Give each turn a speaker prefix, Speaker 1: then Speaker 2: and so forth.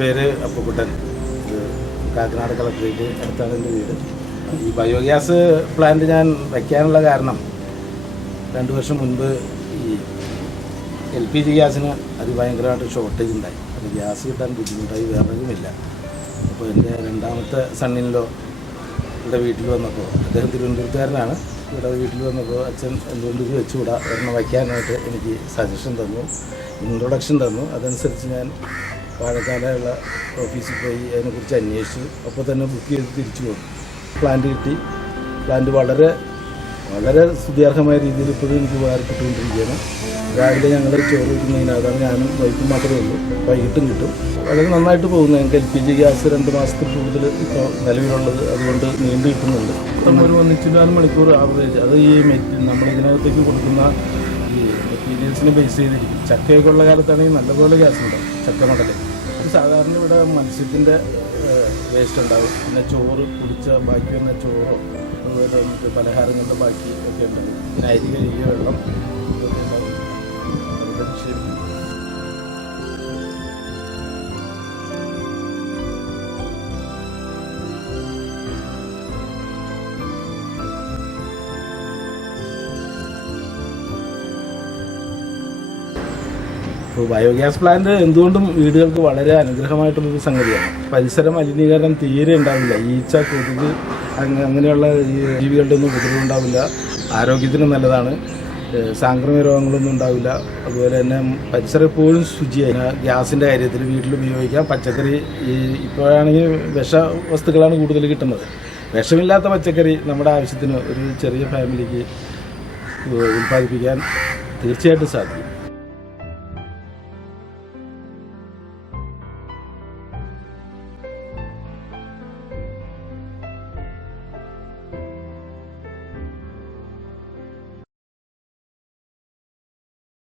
Speaker 1: പേര് അപ്പുക്കുട്ടൻ കാക്കനാട് കളക്ട്രേറ്റ് അടുത്താണ് എന്റെ വീട്. ഈ ബയോഗ്യാസ് പ്ലാന്റ് ഞാൻ വയ്ക്കാനുള്ള കാരണം രണ്ട് വർഷം മുൻപ് ഈ എൽ പി ജി ഗ്യാസിന് അതിഭയങ്കരമായിട്ട് ഷോർട്ടേജ് ഉണ്ടായി. അത് ഗ്യാസ് കിട്ടാൻ ബുദ്ധിമുട്ടായി വേറൊന്നുമില്ല. അപ്പോൾ എന്റെ രണ്ടാമത്തെ സണ്ണിനിലോ ഇവിടെ വീട്ടിൽ വന്നപ്പോൾ അദ്ദേഹം തിരുവനന്തപുരത്തുകാരനാണ്. ഇവിടെ വീട്ടിൽ വന്നപ്പോൾ അച്ഛൻ എന്തുകൊണ്ട് ഇത് വെച്ചുകൂടാ? എന്ന് വയ്ക്കാനായിട്ട് എനിക്ക് സജഷൻ തന്നു ഇൻട്രൊഡക്ഷൻ തന്നു. അതനുസരിച്ച് ഞാൻ വാഴക്കാലയുള്ള ഓഫീസിൽ പോയി അതിനെക്കുറിച്ച് അന്വേഷിച്ചു. അപ്പോൾ തന്നെ ബുക്ക് ചെയ്ത് തിരിച്ചു പോകും പ്ലാന്റ് കിട്ടി. പ്ലാന്റ് വളരെ വളരെ സ്തുതിയാർഹമായ രീതിയിൽ ഇപ്പോഴും എനിക്ക് ഉപകാരപ്പെട്ടുകൊണ്ടിരിക്കുകയാണ് രാവിലെ ഞങ്ങൾ ചോറ് കിട്ടുന്നതിന് അതാണ് ഞാനും വൈഫും മാത്രമേ ഉള്ളൂ. വൈകിട്ടും കിട്ടും. വളരെ നന്നായിട്ട് പോകുന്നു. ഞങ്ങൾക്ക് എൽ പി ജി ഗ്യാസ് രണ്ട് മാസത്തിൽ കൂടുതൽ ഇപ്പോൾ നിലവിലുള്ളത് അതുകൊണ്ട് നീണ്ടു കിട്ടുന്നുണ്ട്. ഒരു ഒന്നിച്ചിനാല് മണിക്കൂർ ആവറേജ് അത് ഈ മെറ്റ് നമ്മൾ ഇതിനകത്തേക്ക് കൊടുക്കുന്ന ഈ മെറ്റീരിയൽസിനെ ബേസ് ചെയ്തിരിക്കും. ചക്കയൊക്കെ ഉള്ള കാലത്താണെങ്കിൽ നല്ലപോലെ ഗ്യാസ് ഉണ്ടാവും ചക്ക മടൽ അത് സാധാരണ ഇവിടെ മത്സ്യത്തിന്റെ വേസ്റ്റ് ഉണ്ടാവും. പിന്നെ ചോറ് കുടിച്ച ബാക്കി വന്ന ചോറോ അതുപോലെ മറ്റ് പലഹാരങ്ങളുടെ ബാക്കി ഒക്കെ ഉണ്ടാവും. പിന്നെ അരി കഴുകിയ വെള്ളം ഇപ്പോൾ ബയോഗ്യാസ് പ്ലാന്റ് എന്തുകൊണ്ടും വീടുകൾക്ക് വളരെ അനുഗ്രഹമായിട്ടുള്ളൊരു സംഗതിയാണ്. പരിസര മലിനീകരണം തീരെ ഉണ്ടാവില്ല. ഈച്ച കൊതുക് അങ്ങ- അങ്ങനെയുള്ള ജീവികളുടെ ഒന്നും ഉപദ്രവം ഉണ്ടാവില്ല. ആരോഗ്യത്തിന് നല്ലതാണ്. സാംക്രമിക രോഗങ്ങളൊന്നും ഉണ്ടാവില്ല. അതുപോലെ തന്നെ പരിസരം എപ്പോഴും ശുചിയായി. ഗ്യാസിന്റെ കാര്യത്തിൽ വീട്ടിൽ ഉപയോഗിക്കാം. പച്ചക്കറി ഈ ഇപ്പോഴാണെങ്കിൽ വിഷ വസ്തുക്കളാണ് കൂടുതൽ കിട്ടുന്നത്. വിഷമില്ലാത്ത പച്ചക്കറി നമ്മുടെ ആവശ്യത്തിന് ഒരു ചെറിയ ഫാമിലിക്ക് ഉൽപ്പാദിപ്പിക്കാൻ തീർച്ചയായിട്ടും സാധിക്കും.